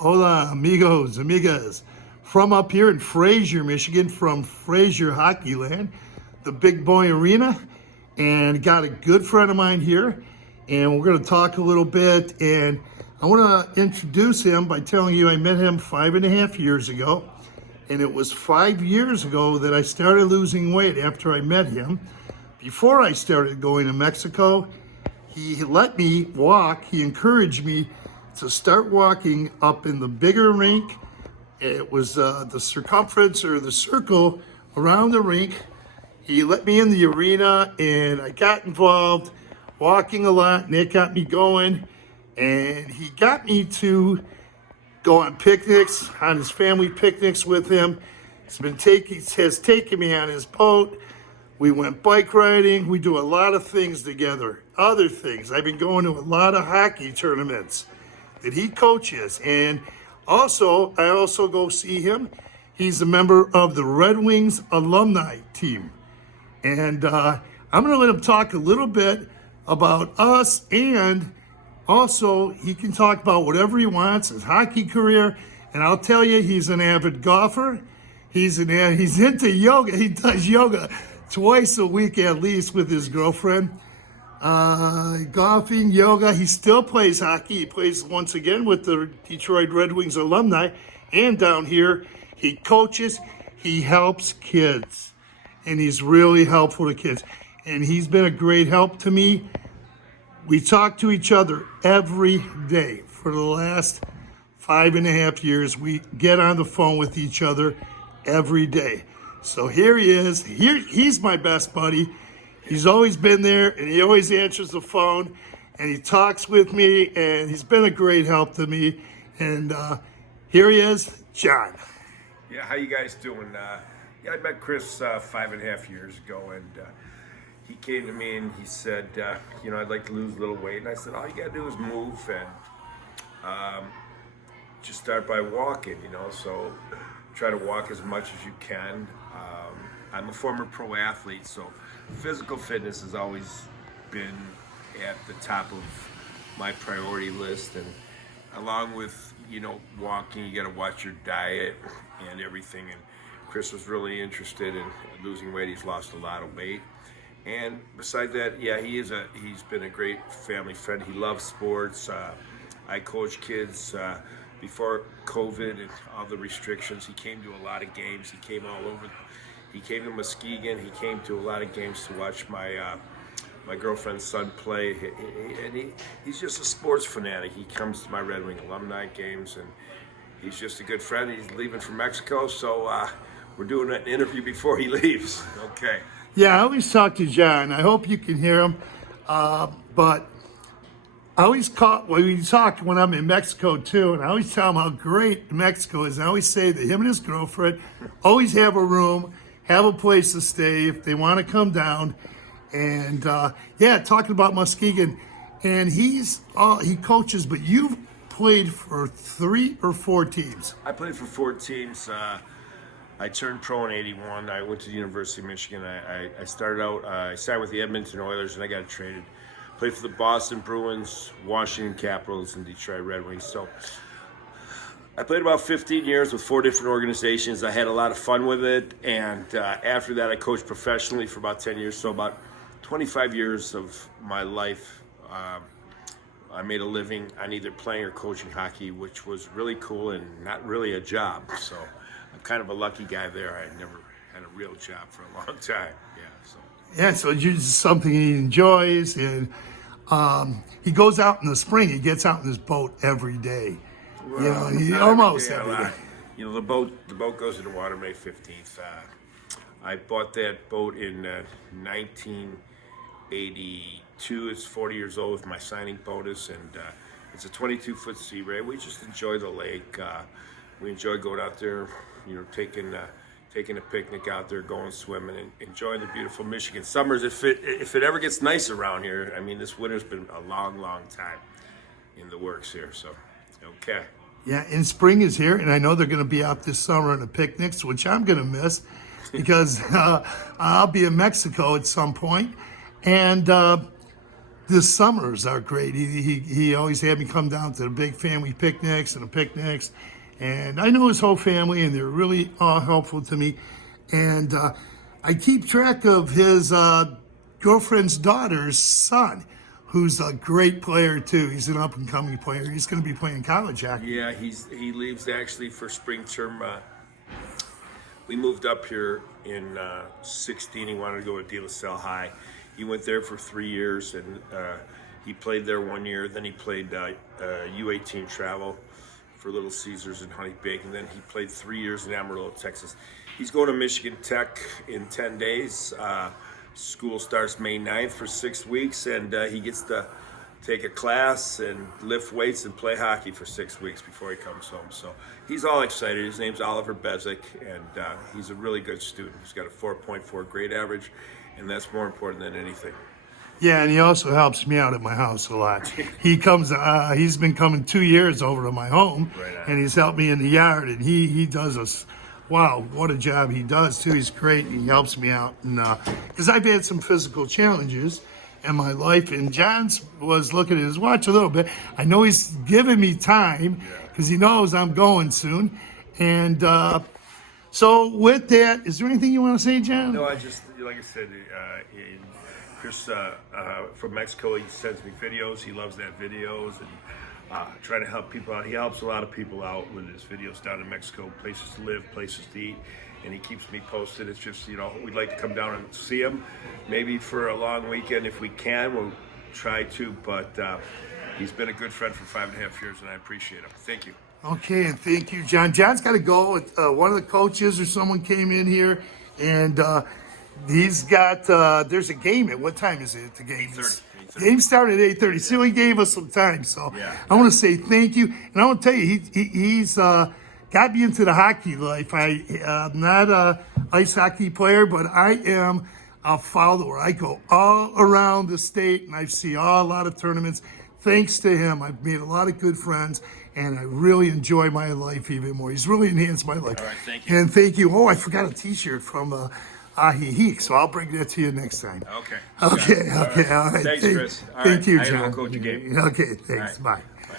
Hola, amigos, amigas. From up here in Fraser, Michigan, from Fraser Hockey Land, the Big Boy Arena, and got a good friend of mine here, and we're going to talk a little bit. And I want to introduce him by telling you I met him 5.5 years ago, and it was 5 years ago that I started losing weight after I met him. Before I started going to Mexico, he let me walk. He encouraged me to start walking up in the bigger rink. It was the circumference or the circle around the rink. He let me in the arena and I got involved walking a lot, and it got me going. And he got me to go on picnics, on his family picnics with him. Has taken me on his boat. We went bike riding. We do a lot of things together. Other things. I've been going to a lot of hockey tournaments that he coaches. And I also go see him. He's a member of the Red Wings alumni team. And I'm going to let him talk a little bit about us, and also he can talk about whatever he wants, his hockey career. And I'll tell you, he's an avid golfer. He's into yoga. He does yoga twice a week at least with his girlfriend. Golfing, yoga. He still plays hockey. He plays once again with the Detroit Red Wings alumni, and down here he coaches. He helps kids, and he's really helpful to kids, and he's been a great help to me. We talk to each other every day for the last 5.5 years. We get on the phone with each other every day. So here he is. He's my best buddy. He's always been there, and he always answers the phone, and he talks with me, and he's been a great help to me. And here he is, John. Yeah, how you guys doing? I met Chris 5.5 years ago, and he came to me and he said, I'd like to lose a little weight. And I said, all you gotta do is move and just start by walking, so try to walk as much as you can. I'm a former pro athlete, so physical fitness has always been at the top of my priority list. And along with, walking, you got to watch your diet and everything. And Chris was really interested in losing weight. He's lost a lot of weight. And besides that, he's been a great family friend. He loves sports. I coach kids. Before COVID and all the restrictions, he came to a lot of games. He came all over. He came to Muskegon. He came to a lot of games to watch my girlfriend's son play. He's just a sports fanatic. He comes to my Red Wing alumni games, and he's just a good friend. He's leaving for Mexico, so we're doing an interview before he leaves. Okay. Yeah, I always talk to John. I hope you can hear him. But I always talk when I'm in Mexico too, and I always tell him how great Mexico is. And I always say that him and his girlfriend always have a room, have a place to stay if they want to come down. And talking about Muskegon, and he coaches, but you've played for 3 or 4 teams. I played for 4 teams. I turned pro in '81. I went to the University of Michigan. I started out, I signed with the Edmonton Oilers, and I got traded. Played for the Boston Bruins, Washington Capitals, and Detroit Red Wings. So I played about 15 years with 4 different organizations. I had a lot of fun with it. And after that, I coached professionally for about 10 years. So about 25 years of my life, I made a living on either playing or coaching hockey, which was really cool and not really a job. So I'm kind of a lucky guy there. I never had a real job for a long time. So it's just something he enjoys, and he goes out in the spring. He gets out in his boat every day. Well, almost every day. The boat goes in the water May 15th. I bought that boat in 1982. It's 40 years old with my signing bonus, and it's a 22-foot Sea Ray. We just enjoy the lake. We enjoy going out there, taking a picnic out there, going swimming, and enjoying the beautiful Michigan summers. If it ever gets nice around here, this winter's been a long, long time in the works here. So, okay. Yeah, and spring is here, and I know they're going to be out this summer on the picnics, which I'm going to miss because I'll be in Mexico at some point. And the summers are great. He always had me come down to the big family picnics and the picnics. And I know his whole family, and they're really all helpful to me. And I keep track of his girlfriend's daughter's son, who's a great player too. He's an up and coming player. He's going to be playing college hockey. Yeah, he leaves actually for spring term. We moved up here in 16. He wanted to go to De La Salle High. He went there for 3 years, and he played there 1 year. Then he played U18 travel for Little Caesars in Honey Bake, and then he played 3 years in Amarillo, Texas. He's going to Michigan Tech in 10 days. School starts May 9th for 6 weeks, and he gets to take a class and lift weights and play hockey for 6 weeks before he comes home. So he's all excited. His name's Oliver Bezic, and he's a really good student. He's got a 4.4 grade average, and that's more important than anything. Yeah, and he also helps me out at my house a lot. He comes. He's been coming 2 years over to my home, Right on. and he's helped me in the yard. And he does us. Wow, what a job he does too. He's great. He helps me out, and because I've had some physical challenges in my life. And John's was looking at his watch a little bit. I know he's giving me time because he knows I'm going soon. And so with that, is there anything you want to say, John? No, I just, like I said, Chris from Mexico, he sends me videos. He loves that videos and trying to help people out. He helps a lot of people out with his videos down in Mexico, places to live, places to eat, and he keeps me posted. It's just, we'd like to come down and see him, maybe for a long weekend if we can. We'll try to, but he's been a good friend for 5.5 years, and I appreciate him. Thank you. Okay, and thank you, John. John's got to go. One of the coaches or someone came in here, and he's got, there's a game at, what time is it? The game 8:30. Game started at 8:30, so he gave us some time. So Yeah. I want to say thank you, and I want to tell you, he's got me into the hockey life. I'm not a ice hockey player, but I am a follower. I go all around the state, and I see a lot of tournaments. Thanks to him, I've made a lot of good friends, and I really enjoy my life even more. He's really enhanced my life. All right, thank you. And thank you. Oh, I forgot a T-shirt from Ajijic, so I'll bring that to you next time. Okay. Okay, all right. Thanks, Chris. All Thank right. you, I gotta John. go coach a game. Okay, thanks. All right. Bye.